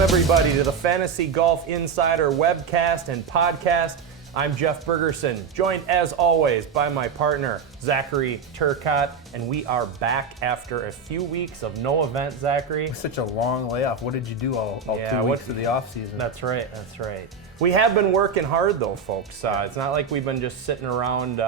Welcome, everybody, to the Fantasy Golf Insider Webcast and Podcast. I'm Jeff Bergerson, joined as always by my partner, Zachary Turcotte, and we are back after a few weeks of no event, Zachary. Such a long layoff. What did you do all 2 weeks of the off season? That's right. We have been working hard, though, folks. It's not like we've been just sitting around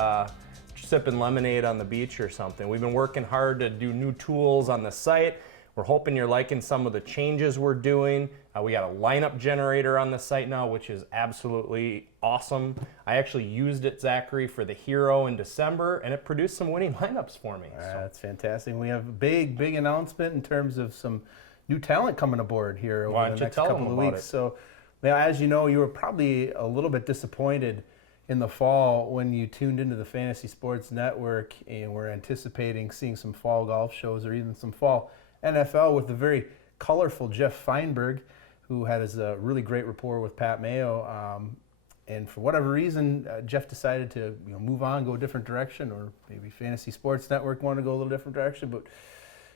sipping lemonade on the beach or something. We've been working hard to do new tools on the site. We're hoping you're liking some of the changes we're doing. We got a lineup generator on the site now, which is absolutely awesome. I actually used it, Zachary, for the Hero in December, and it produced some winning lineups for me. That's fantastic. We have a big announcement in terms of some new talent coming aboard here over the next couple of weeks. So, now, as you know, you were probably a little bit disappointed in the fall when you tuned into the Fantasy Sports Network and were anticipating seeing some fall golf shows or even some fall NFL with the very colorful Jeff Feinberg, who had his really great rapport with Pat Mayo. And for whatever reason, Jeff decided to move on, go a different direction, or maybe Fantasy Sports Network wanted to go a little different direction. But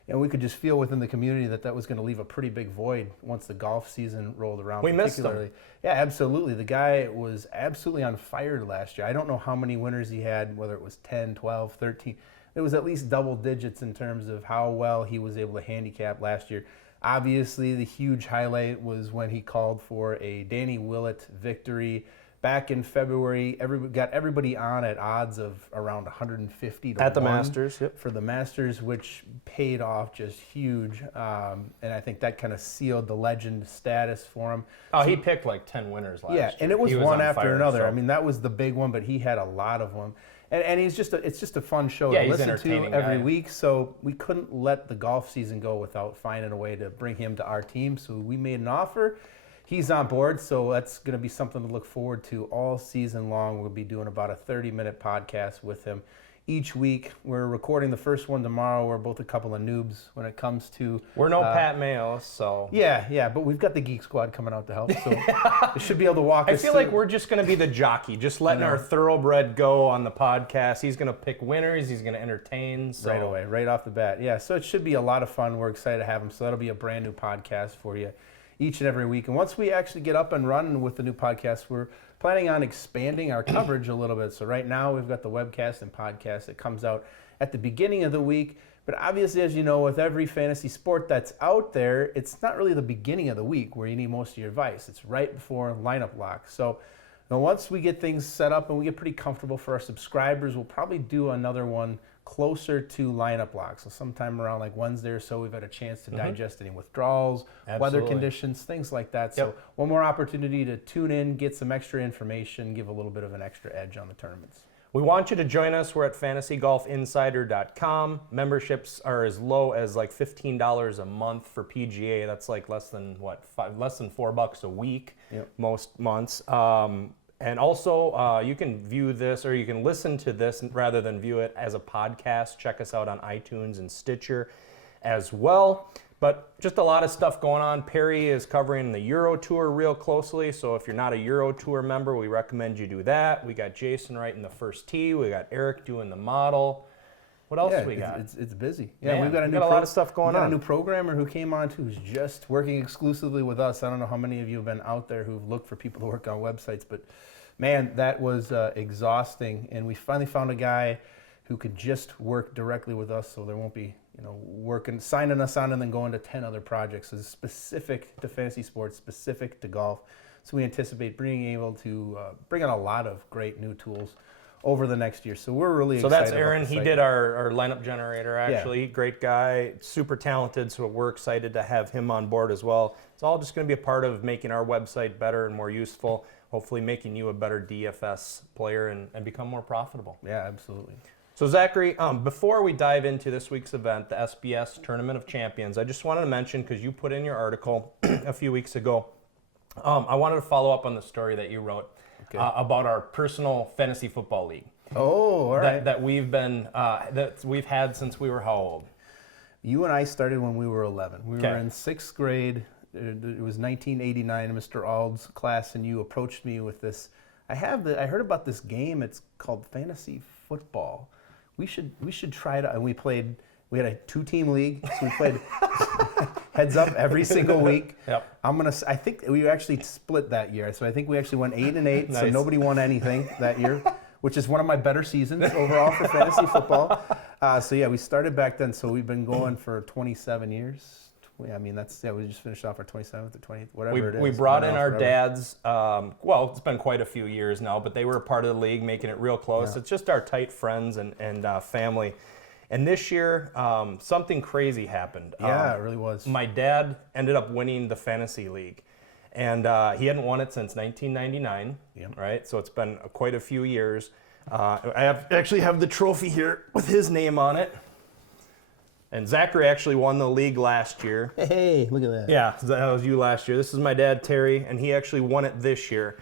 we could just feel within the community that was going to leave a pretty big void once the golf season rolled around. We missed him. Yeah, absolutely. The guy was absolutely on fire last year. I don't know how many winners he had, whether it was 10, 12, 13. It was at least double digits in terms of how well he was able to handicap last year. Obviously, the huge highlight was when he called for a Danny Willett victory back in February. Got everybody on at odds of around 150 to 1 at the Masters. Yep. For the Masters, which paid off just huge. And I think that kind of sealed the legend status for him. Oh, he picked like 10 winners last year. Yeah, and it was one after another. So. I mean, that was the big one, but he had a lot of them. And it's just a fun show to listen to every week. So we couldn't let the golf season go without finding a way to bring him to our team. So we made an offer. He's on board, so that's going to be something to look forward to all season long. We'll be doing about a 30-minute podcast with him each week. We're recording the first one tomorrow. We're both a couple of noobs when it comes to... We're no Pat Mayo, so... Yeah, but we've got the Geek Squad coming out to help, so they should be able to walk us through. I feel like we're just going to be the jockey, just letting our thoroughbred go on the podcast. He's going to pick winners. He's going to entertain. So. Right away, right off the bat. Yeah, so it should be a lot of fun. We're excited to have him, so that'll be a brand new podcast for you each and every week. And once we actually get up and running with the new podcast, we're planning on expanding our coverage a little bit. So right now we've got the webcast and podcast that comes out at the beginning of the week. But obviously, as you know, with every fantasy sport that's out there, it's not really the beginning of the week where you need most of your advice. It's right before lineup lock. So now once we get things set up and we get pretty comfortable for our subscribers, we'll probably do another one closer to lineup lock. So sometime around like Wednesday or so, we've had a chance to digest any withdrawals, weather conditions, things like that. So one more opportunity to tune in, get some extra information, give a little bit of an extra edge on the tournaments. We want you to join us. We're at fantasygolfinsider.com. Memberships are as low as like $15 a month for PGA. That's like less than $4 a week most months. And also, you can view this, or you can listen to this rather than view it as a podcast. Check us out on iTunes and Stitcher as well. But just a lot of stuff going on. Perry is covering the Euro Tour real closely, so if you're not a Euro Tour member, we recommend you do that. We got Jason right in the first tee. We got Eric doing the model. What else we got? It's busy. Yeah, we've got a lot of stuff going on. We've got a new programmer who came on who's just working exclusively with us. I don't know how many of you have been out there who've looked for people to work on websites, but man, that was exhausting. And we finally found a guy who could just work directly with us, so there won't be signing us on and then going to 10 other projects. So it's specific to fantasy sports, specific to golf. So we anticipate being able to bring on a lot of great new tools over the next year. So we're really excited. So that's Aaron. He did our lineup generator, actually. Yeah. Great guy, super talented, so we're excited to have him on board as well. It's all just going to be a part of making our website better and more useful, hopefully making you a better DFS player and become more profitable. Yeah, absolutely. So Zachary, before we dive into this week's event, the SBS Tournament of Champions, I just wanted to mention, because you put in your article a few weeks ago, I wanted to follow up on the story that you wrote about our personal fantasy football league. Oh, all right. That we've had since we were how old? You and I started when we were 11. We were in 6th grade. It was 1989, Mr. Ald's class, and you approached me with this. I heard about this game. It's called fantasy football. We should try it out. And we had a 2-team league. So we played heads up every single week. Yep. I think we actually split that year. So I think we actually won 8-8. Nice. So nobody won anything that year, which is one of my better seasons overall for fantasy football. So yeah, we started back then. So we've been going for 27 years. I mean, we just finished off our 27th or 20th, whatever it is. We brought in our dads, well, it's been quite a few years now, but they were a part of the league, making it real close. Yeah. It's just our tight friends and family. And this year, something crazy happened. Yeah, it really was. My dad ended up winning the fantasy league. And he hadn't won it since 1999, right? So it's been quite a few years. I actually have the trophy here with his name on it. And Zachary actually won the league last year. Hey, look at that. Yeah, that was you last year. This is my dad, Terry, and he actually won it this year.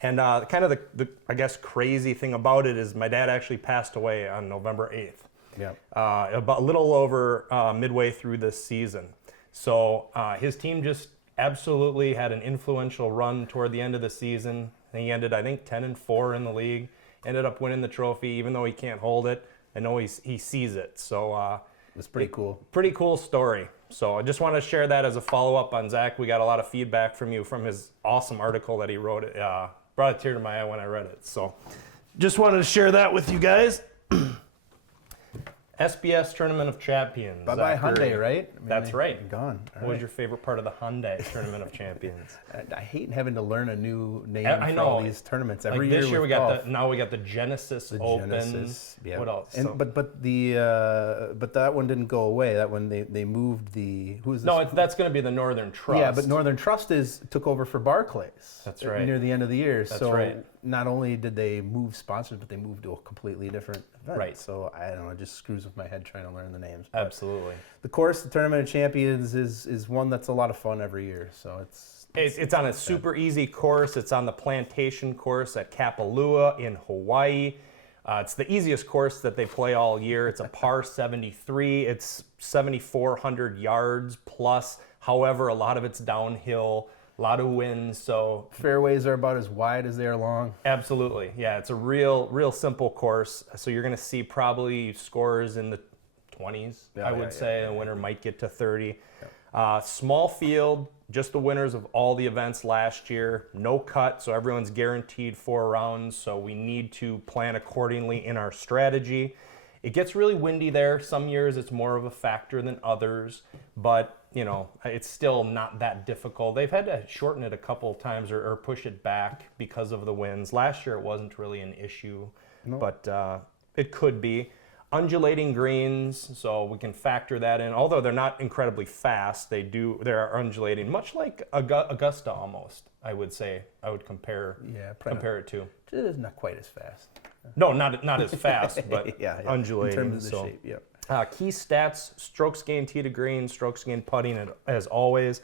And kind of the I guess, crazy thing about it is my dad actually passed away on November 8th. Yeah. About a little over midway through this season. So his team just absolutely had an influential run toward the end of the season. And he ended, I think, 10-4 in the league. Ended up winning the trophy, even though he can't hold it. I know he sees it. So it's pretty cool. Pretty cool story. So I just wanted to share that as a follow-up on Zach. We got a lot of feedback from you from his awesome article that he wrote. Brought a tear to my eye when I read it. So just wanted to share that with you guys. SBS Tournament of Champions. Bye-bye Hyundai, right? I mean, That's right. Gone. What was your favorite part of the Hyundai Tournament of Champions? I hate having to learn a new name I for know. all these tournaments every like year. This year we got now we got the Genesis Open. Genesis, yeah. What else? And, but that one didn't go away. That one they moved the who's this? No, that's going to be the Northern Trust. Yeah, but Northern Trust took over for Barclays. That's right. Near the end of the year. That's so right. Not only did they move sponsors, but they moved to a completely different event. Right. So I don't know, it just screws with my head trying to learn the names. But absolutely. The course, the Tournament of Champions, is one that's a lot of fun every year. So it's on a super easy course. It's on the Plantation course at Kapalua in Hawaii. It's the easiest course that they play all year. It's a par 73. It's 7,400 yards plus. However, a lot of it's downhill. A lot of winds, so fairways are about as wide as they are long. Absolutely, yeah. It's a real simple course. So you're going to see probably scores in the 20s. I would say a winner might get to 30. Yeah. Small field, just the winners of all the events last year. No cut, so everyone's guaranteed 4 rounds. So we need to plan accordingly in our strategy. It gets really windy there. Some years it's more of a factor than others, but it's still not that difficult. They've had to shorten it a couple of times or push it back because of the winds. Last year it wasn't really an issue, but it could be. Undulating greens, so we can factor that in. Although they're not incredibly fast, they're undulating, much like Augusta almost, I would say. I would compare it to. It is not quite as fast. No, not as fast, but undulating. In terms of the shape, yeah. Key stats: strokes gained tee to green, strokes gained putting, as always.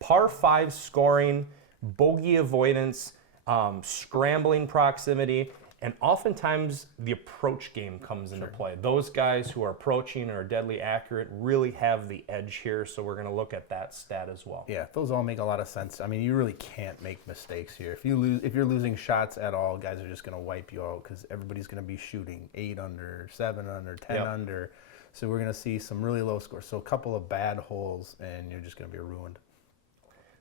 Par 5 scoring, bogey avoidance, scrambling proximity, and oftentimes the approach game comes into play. Those guys who are approaching or are deadly accurate really have the edge here, so we're going to look at that stat as well. Yeah, those all make a lot of sense. I mean, you really can't make mistakes here. If you're losing shots at all, guys are just going to wipe you out because everybody's going to be shooting 8 under, 7 under, 10 under. So we're going to see some really low scores. So a couple of bad holes, and you're just going to be ruined.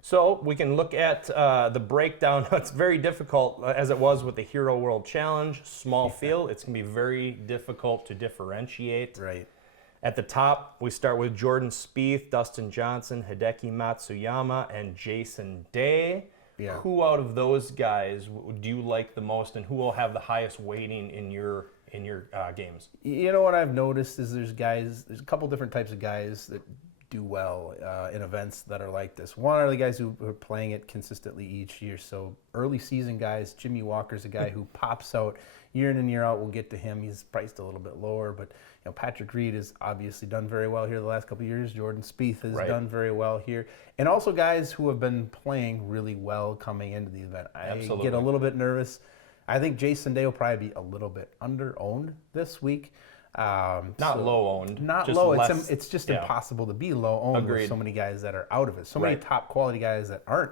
So we can look at the breakdown. It's very difficult, as it was with the Hero World Challenge. Small field, it's going to be very difficult to differentiate. Right. At the top, we start with Jordan Spieth, Dustin Johnson, Hideki Matsuyama, and Jason Day. Yeah. Who out of those guys do you like the most, and who will have the highest weighting in your games? You know what I've noticed is there's a couple different types of guys that do well in events that are like this. One are the guys who are playing it consistently each year. So early season guys, Jimmy Walker's a guy who pops out year in and year out. We'll get to him. He's priced a little bit lower, but Patrick Reed has obviously done very well here the last couple of years. Jordan Spieth has done very well here. And also guys who have been playing really well coming into the event. I get a little bit nervous. I think Jason Day will probably be a little bit under-owned this week. Not low-owned. Not just low. It's just impossible to be low-owned with so many guys that are out of it. So many top-quality guys that aren't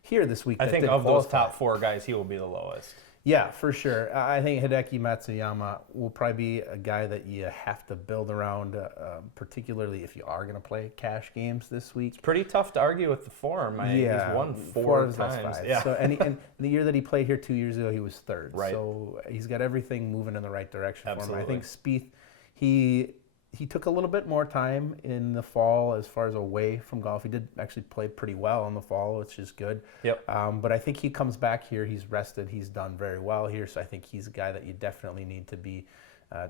here this week. I think of those top 4 guys, he will be the lowest. Yeah, for sure. I think Hideki Matsuyama will probably be a guy that you have to build around, particularly if you are going to play cash games this week. It's pretty tough to argue with the form. He's won four of his last times. five. Yeah. So, and the year that he played here 2 years ago, he was third. Right. So he's got everything moving in the right direction for him. Absolutely. I think Spieth, he took a little bit more time in the fall as far as away from golf. He did actually play pretty well in the fall, which is good. Yep. But I think he comes back here. He's rested. He's done very well here. So I think he's a guy that you definitely need to be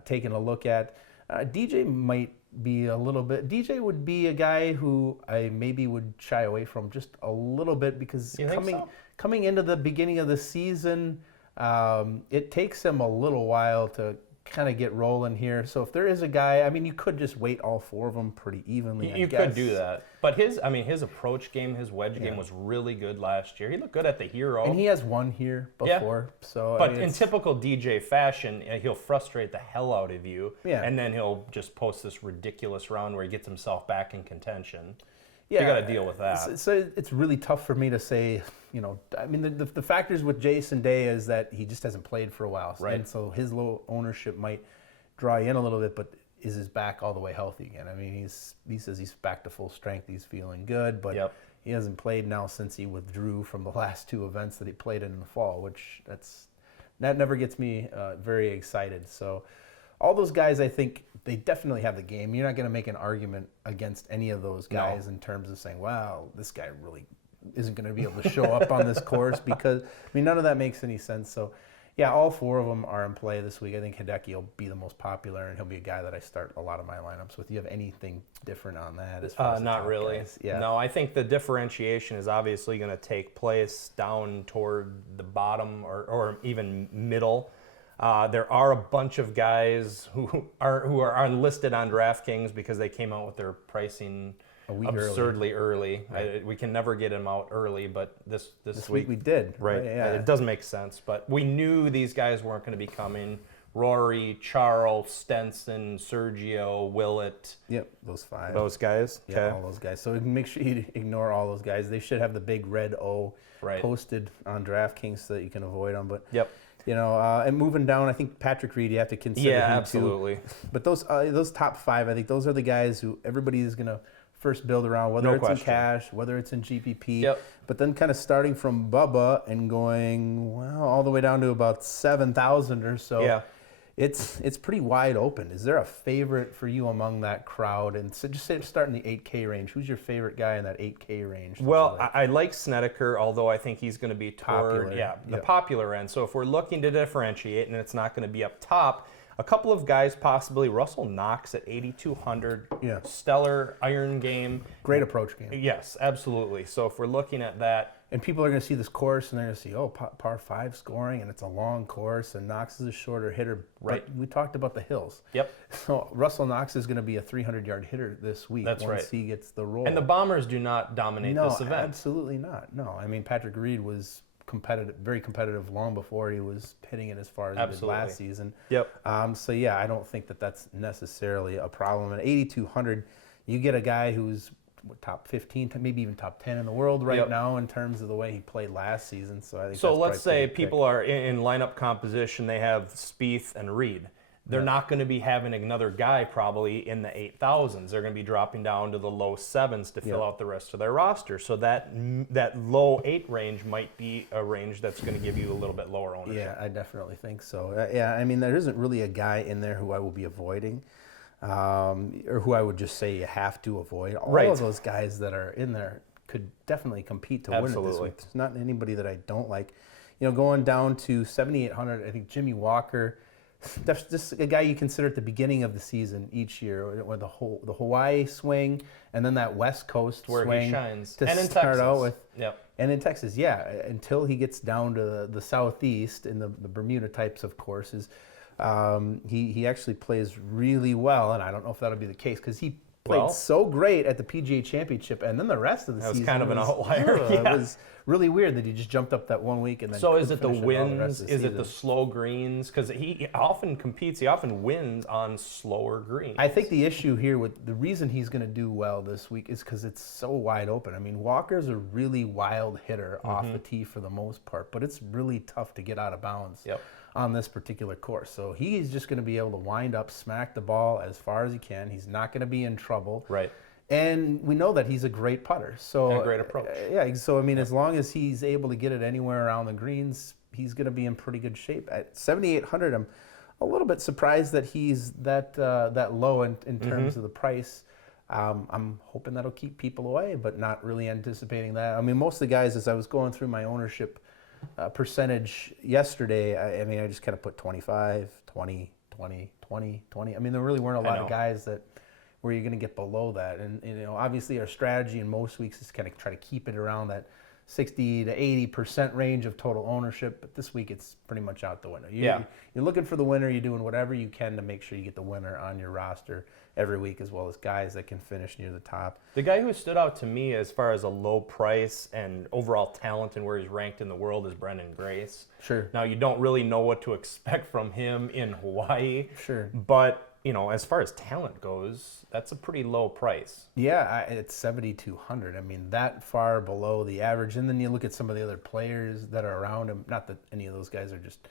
taking a look at. DJ might be a little bit. DJ would be a guy who I maybe would shy away from just a little bit because coming into the beginning of the season, it takes him a little while to kind of get rolling here. So if there is a guy, I mean, you could just weight all four of them pretty evenly. You could do that. But his approach game, his wedge game was really good last year. He looked good at the Hero. And he has won here before. Yeah. So, but in typical DJ fashion, he'll frustrate the hell out of you. Yeah. And then he'll just post this ridiculous round where he gets himself back in contention. Yeah, you got to deal with that. So it's really tough for me to say, I mean, the factors with Jason Day is that he just hasn't played for a while. Right. And so his low ownership might draw you in a little bit, but is his back all the way healthy again? I mean, he says he's back to full strength. He's feeling good, but he hasn't played now since he withdrew from the last two events that he played in the fall, which that never gets me very excited. So all those guys, I think, they definitely have the game. You're not going to make an argument against any of those guys in terms of saying, wow, this guy really isn't going to be able to show up on this course, because, I mean, none of that makes any sense. So, yeah, all four of them are in play this week. I think Hideki will be the most popular, and he'll be a guy that I start a lot of my lineups with. Do you have anything different on that? As far as not really. Yeah. No, I think the differentiation is obviously going to take place down toward the bottom or even middle. There are a bunch of guys who are unlisted on DraftKings because they came out with their pricing absurdly early. Right. We can never get them out early, but this week we did. Right. Yeah. It doesn't make sense, but we knew these guys weren't going to be coming. Rory, Charles, Stenson, Sergio, Willett. Yep, those five. Those guys. Yeah, all those guys. So make sure you ignore all those guys. They should have the big red O posted on DraftKings so that you can avoid them. But and moving down, I think Patrick Reed, you have to consider him absolutely. too. But those top five, I think those are the guys who everybody is going to first build around, whether it's in cash, whether it's in GPP. Yep. But then kind of starting from Bubba and going, all the way down to about 7,000 or so. Yeah. It's pretty wide open. Is there a favorite for you among that crowd? And so just say start in the 8K range. Who's your favorite guy in that 8K range? Well, I like Snedeker, although I think he's going to be toward the popular end. So if we're looking to differentiate and it's not going to be up top, a couple of guys possibly. Russell Knox at 8,200. Yeah. Stellar iron game. Great approach game. Yes, absolutely. So if we're looking at that. And people are going to see this course and they're going to see, par 5 scoring, and it's a long course, and Knox is a shorter hitter. Right. But we talked about the hills. Yep. So Russell Knox is going to be a 300-yard hitter this week once he gets the roll. And the Bombers do not dominate this event. No, absolutely not. No, I mean, Patrick Reed was competitive, very competitive long before he was hitting it as far as he did last season. Yep. So, yeah, I don't think that's necessarily a problem. At 8,200, you get a guy who's top 15, maybe even top 10 in the world right now in terms of the way he played last season. So I think. So let's say people are in lineup composition. They have Spieth and Reed. They're not going to be having another guy probably in the 8,000s. They're going to be dropping down to the low 7s to fill out the rest of their roster. So that low 8 range might be a range that's going to give you a little bit lower ownership. Yeah, I definitely think so. I mean, there isn't really a guy in there who I will be avoiding. Or who I would just say you have to avoid. All of those guys that are in there could definitely compete to win it this week. There's not anybody that I don't like. Going down to 7,800, I think Jimmy Walker, that's just a guy you consider at the beginning of the season each year, where the Hawaii swing and then that West Coast where swing he shines. to and in start Texas. out with. Yep. And in Texas, until he gets down to the southeast in the Bermuda types of courses. He actually plays really well, and I don't know if that'll be the case because he played so great at the PGA Championship, and then the rest of the season was kind of an outlier. It was really weird that he just jumped up that 1 week and then. So is it the winds? Is it the slow greens? Because he often competes. He often wins on slower greens. I think the issue here with the reason he's going to do well this week is because it's so wide open. I mean, Walker's a really wild hitter off the tee for the most part, but it's really tough to get out of bounds. On this particular course. So he's just going to be able to wind up, smack the ball as far as he can. He's not going to be in trouble. Right. And we know that he's a great putter. So and a great approach. So I mean, as long as he's able to get it anywhere around the greens, he's going to be in pretty good shape. At 7,800, I'm a little bit surprised that he's that low in terms of the price. I'm hoping that'll keep people away, but not really anticipating that. I mean, most of the guys, as I was going through my ownership percentage yesterday, I mean, I just kind of put 25, 20, 20, 20, 20. I mean, there really weren't a lot of guys that where you're going to get below that. And, you know, obviously our strategy in most weeks is kind of try to keep it around that 60 to 80% range of total ownership. But this week it's pretty much out the window. You're looking for the winner. You're doing whatever you can to make sure you get the winner on your roster every week, as well as guys that can finish near the top. The guy who stood out to me as far as a low price and overall talent and where he's ranked in the world is Brendan Grace. Sure. Now, you don't really know what to expect from him in Hawaii. Sure. But, you know, as far as talent goes, that's a pretty low price. Yeah, it's 7,200. I mean, that far below the average. And then you look at some of the other players that are around him. Not that any of those guys are just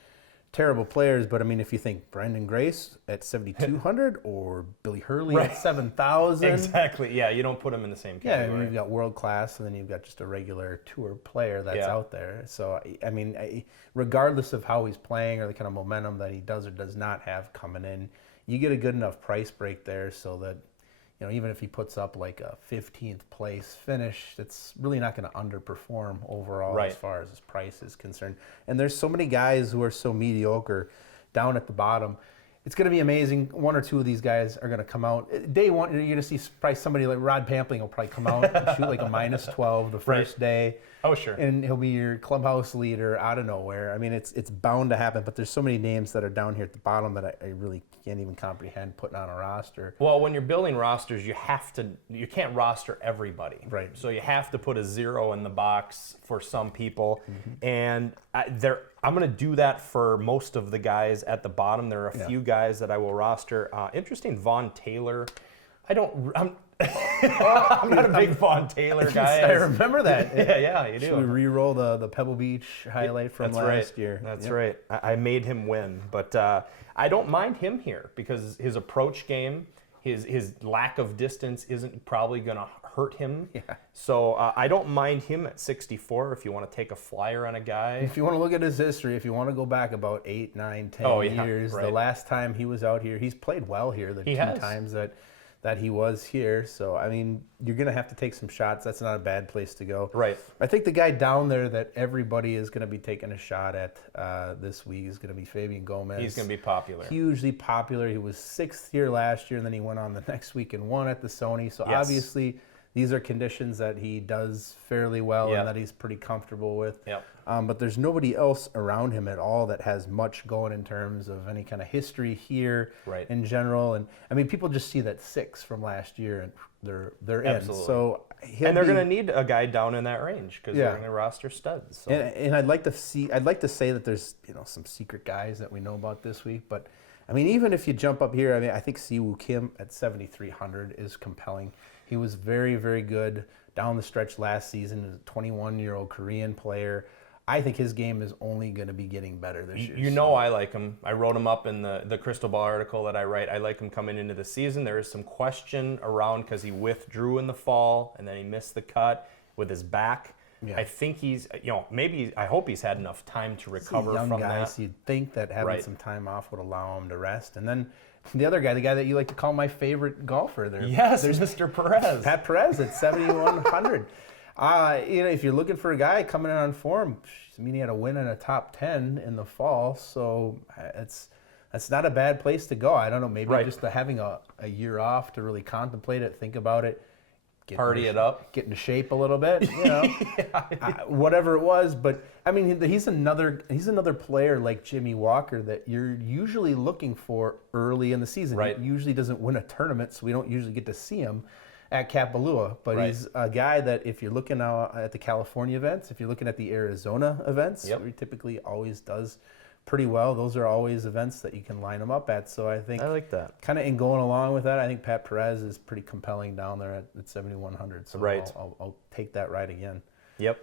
terrible players, but I mean, if you think Brendan Grace at 7,200 or Billy Hurley at 7,000. Exactly. Yeah, you don't put them in the same category. Yeah, I mean, you've got world class, and then you've got just a regular tour player that's out there. So, I mean, regardless of how he's playing or the kind of momentum that he does or does not have coming in, you get a good enough price break there so that, you know, even if he puts up like a 15th place finish, it's really not going to underperform overall as far as his price is concerned. And there's so many guys who are so mediocre down at the bottom. It's going to be amazing. One or two of these guys are going to come out. Day one, you're going to see probably somebody like Rod Pampling will probably come out and shoot like a -12 the first day. Oh, sure. And he'll be your clubhouse leader out of nowhere. I mean, it's bound to happen, but there's so many names that are down here at the bottom that I really can't even comprehend putting on a roster. Well, when you're building rosters, you can't roster everybody. Right. So you have to put a 0 in the box for some people. And I'm going to do that for most of the guys at the bottom. There are a few guys that I will roster. Interesting, Vaughn Taylor. I'm not a big Vaughn Taylor guy. I remember that. yeah, you do. Should we re-roll the Pebble Beach highlight from last year? That's right. I made him win, but I don't mind him here because his approach game, his lack of distance isn't probably going to hurt him. Yeah. So I don't mind him at 64 if you want to take a flyer on a guy. If you want to look at his history, if you want to go back about 8, 9, 10 years, the last time he was out here, he's played well here the two times that he was here. So, I mean, you're going to have to take some shots. That's not a bad place to go. Right. I think the guy down there that everybody is going to be taking a shot at this week is going to be Fabian Gomez. He's going to be popular. Hugely popular. He was 6th here last year, and then he went on the next week and won at the Sony. So, obviously, these are conditions that he does fairly well and that he's pretty comfortable with. Yep. But there's nobody else around him at all that has much going in terms of any kind of history here in general. And I mean, people just see that 6 from last year and they're in. So they're going to need a guy down in that range because they're going to roster studs. So. And I'd like to say that there's some secret guys that we know about this week, but I mean, even if you jump up here, I mean, I think Siwoo Kim at 7,300 is compelling. He was very, very good down the stretch last season as a 21-year-old Korean player. I think his game is only going to be getting better this year. You know I like him. I wrote him up in the Crystal Ball article that I write. I like him coming into the season. There is some question around because he withdrew in the fall and then he missed the cut with his back. Yeah. I think he's, I hope he's had enough time to recover from that. Young guys, you'd think that having some time off would allow him to rest. And then the other guy, the guy that you like to call my favorite golfer there. Yes, there's Mr. Perez. Pat Perez at 7,100. If you're looking for a guy coming in on form, I mean, he had a win in a top 10 in the fall, so that's not a bad place to go. I don't know, maybe just having a year off to really contemplate it, think about it. Party it up. Get into shape a little bit, whatever it was. But I mean, he's another player like Jimmy Walker that you're usually looking for early in the season. Right. He usually doesn't win a tournament, so we don't usually get to see him at Kapalua. But he's a guy that if you're looking at the California events, if you're looking at the Arizona events, he typically always does pretty well. Those are always events that you can line them up at. So I think I like that. Kind of in going along with that, I think Pat Perez is pretty compelling down there at 7,100. So I'll take that ride again. Yep.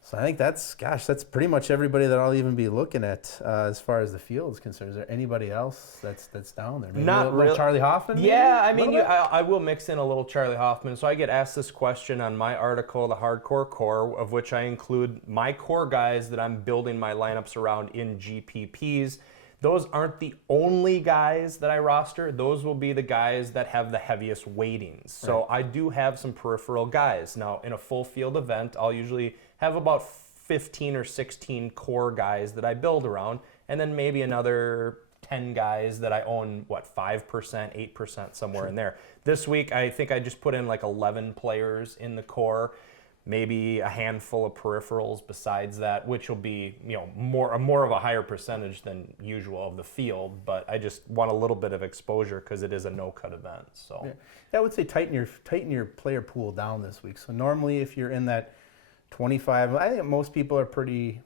So I think that's pretty much everybody that I'll even be looking at as far as the field is concerned. Is there anybody else that's down there? Maybe Not little Charlie Hoffman? Yeah, I mean, I will mix in a little Charlie Hoffman. So I get asked this question on my article, The Hardcore Core, of which I include my core guys that I'm building my lineups around in GPPs. Those aren't the only guys that I roster. Those will be the guys that have the heaviest weightings. So I do have some peripheral guys. Now, in a full field event, I'll usually have about 15 or 16 core guys that I build around, and then maybe another 10 guys that I own, 5%, 8%, somewhere in there. This week, I think I just put in like 11 players in the core, maybe a handful of peripherals besides that, which will be more of a higher percentage than usual of the field, but I just want a little bit of exposure because it is a no-cut event. So I would say tighten your player pool down this week. So normally if you're in that 25, I think most people are pretty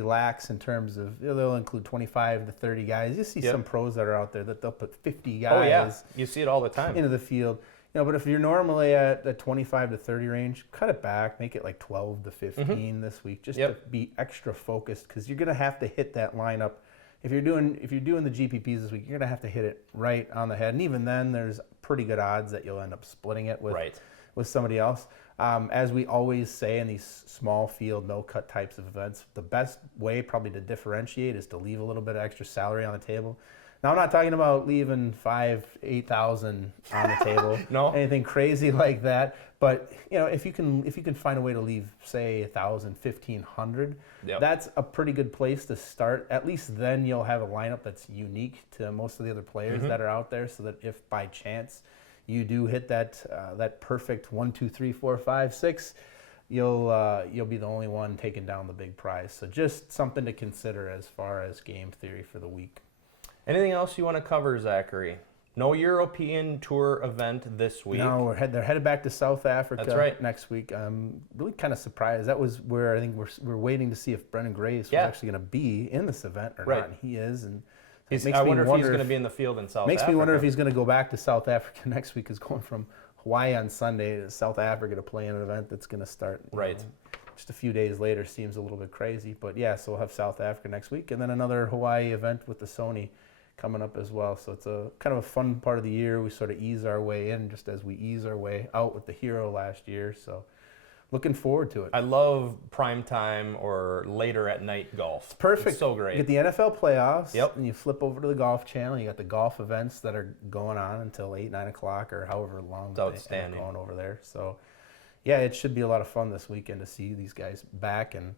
lax in terms of they'll include 25 to 30 guys. You see some pros that are out there that they'll put 50 guys. Oh yeah, you see it all the time into the field. But if you're normally at the 25 to 30 range, cut it back, make it like 12 to 15 this week, just to be extra focused because you're gonna have to hit that lineup. If you're doing the GPPs this week, you're gonna have to hit it right on the head, and even then, there's pretty good odds that you'll end up splitting it with somebody else. As we always say in these small field, no-cut types of events, the best way probably to differentiate is to leave a little bit of extra salary on the table. Now, I'm not talking about leaving $8,000 on the table, anything crazy like that. But if you can find a way to leave, say, $1,000, $1,500, that's a pretty good place to start. At least then you'll have a lineup that's unique to most of the other players that are out there, so that if by chance you do hit that perfect 1, 2, 3, 4, 5, 6, you'll be the only one taking down the big prize. So just something to consider as far as game theory for the week. Anything else you want to cover, Zachary? No European Tour event this week. No, they're headed back to South Africa next week. I'm really kind of surprised. That was where I think we're waiting to see if Brendan Grace was actually going to be in this event or not. And he is, and I wonder if he's going to be in the field in South Africa. Makes me wonder if he's going to go back to South Africa next week. Is going from Hawaii on Sunday to South Africa to play in an event that's going to start just a few days later. Seems a little bit crazy, but so we'll have South Africa next week, and then another Hawaii event with the Sony coming up as well. So it's a kind of a fun part of the year. We sort of ease our way in just as we ease our way out with the Hero last year. So looking forward to it. I love primetime or later at night golf. It's perfect. It's so great. You get the NFL playoffs, and you flip over to the Golf Channel. You got the golf events that are going on until 8, 9 o'clock or however long they're going over there. So it should be a lot of fun this weekend to see these guys back and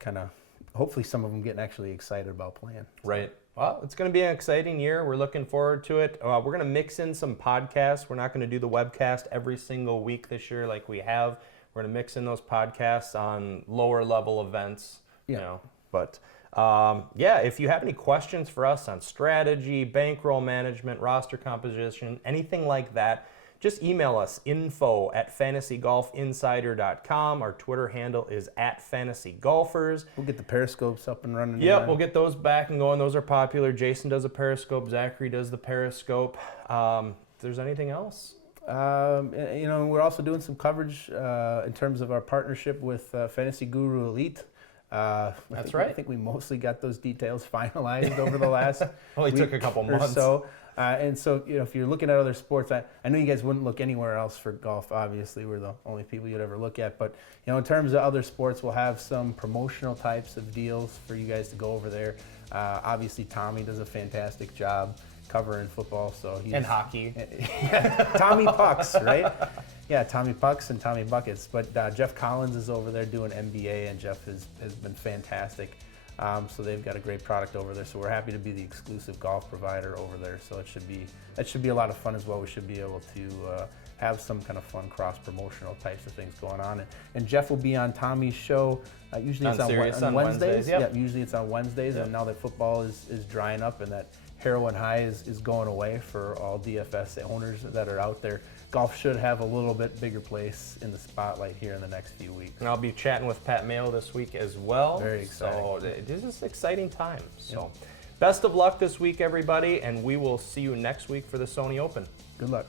kind of hopefully some of them getting actually excited about playing. Right. Well, it's going to be an exciting year. We're looking forward to it. We're going to mix in some podcasts. We're not going to do the webcast every single week this year like we have. We're going to mix in those podcasts on lower level events. But if you have any questions for us on strategy, bankroll management, roster composition, anything like that, just email us, info@fantasygolfinsider.com. Our Twitter handle is @fantasygolfers. We'll get the Periscopes up and running. Yep, we'll get those back and going. Those are popular. Jason does a Periscope. Zachary does the Periscope. If there's anything else? We're also doing some coverage in terms of our partnership with Fantasy Guru Elite. That's right. I think we mostly got those details finalized over the last only took a couple months. So. And so, if you're looking at other sports, I know you guys wouldn't look anywhere else for golf. Obviously, we're the only people you'd ever look at. But, in terms of other sports, we'll have some promotional types of deals for you guys to go over there. Obviously, Tommy does a fantastic job covering football. And hockey. Tommy Pucks, right? Yeah, Tommy Pucks and Tommy Buckets. But Jeff Collins is over there doing NBA, and Jeff has been fantastic. So they've got a great product over there. So we're happy to be the exclusive golf provider over there. So that should be a lot of fun as well. We should be able to have some kind of fun cross-promotional types of things going on. And Jeff will be on Tommy's show. Usually it's on Wednesdays. Yep. Yeah, usually it's on Wednesdays. Yep. And now that football is drying up and that heroin high is going away for all DFS owners that are out there, golf should have a little bit bigger place in the spotlight here in the next few weeks. And I'll be chatting with Pat Mayo this week as well. Very exciting. So this is exciting time. So best of luck this week, everybody, and we will see you next week for the Sony Open. Good luck.